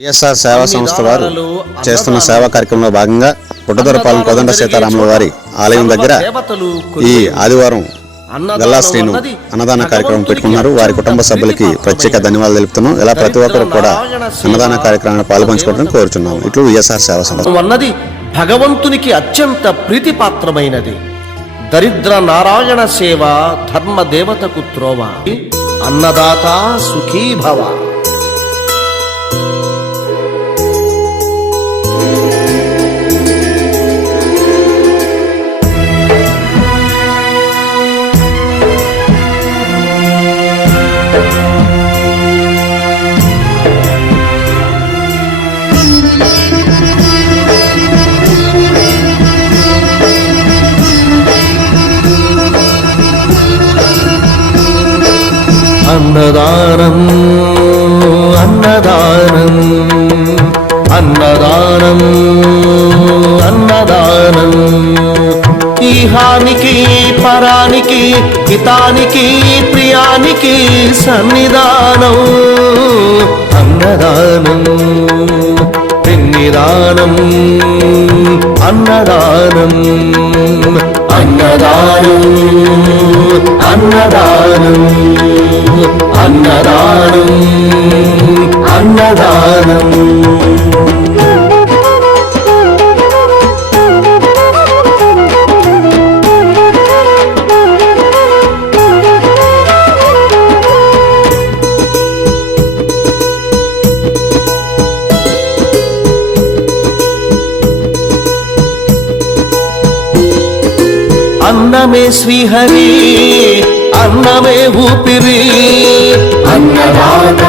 వైఎస్ఆర్ సేవా సంస్థ వారు చేస్తున్న సేవా కార్యక్రమంలో భాగంగా పుట్టదొరపాలెం కోదండ సీతారాముల వారి ఆలయం దగ్గర ఈ ఆదివారం గల్లా శ్రీను అన్నదాన కార్యక్రమం పెట్టుకున్నారు. వారి కుటుంబ సభ్యులకి ప్రత్యేక ధన్యవాదాలు తెలుపుతున్నాం. ఇలా ప్రతి ఒక్కరు కూడా అన్నదాన కార్యక్రమాన్ని పాల్పంచుకోవడం కోరుచున్నాం. ఇట్లు వైఎస్ఆర్ సేవా సంస్థ అన్నది భగవంతునికి అత్యంత ప్రీతిపాత్రమైనది. దరిద్ర నారాయణ సేవ ధర్మ దేవతకు త్రోవ. అన్నదాత సుఖీ భవ. అన్నదానం అన్నదానం అన్నదానం అన్నదానం ఈహానికి పరానికి హితానికి ప్రియానికి సన్నిధానం. అన్నదానం పిన్నిదానం అన్నదానం అన్నదానం అన్నదానం అన్నదానం అన్నదానం. అన్నమే శ్రీహరి, అన్నమే ఊపిరి, అన్నదాత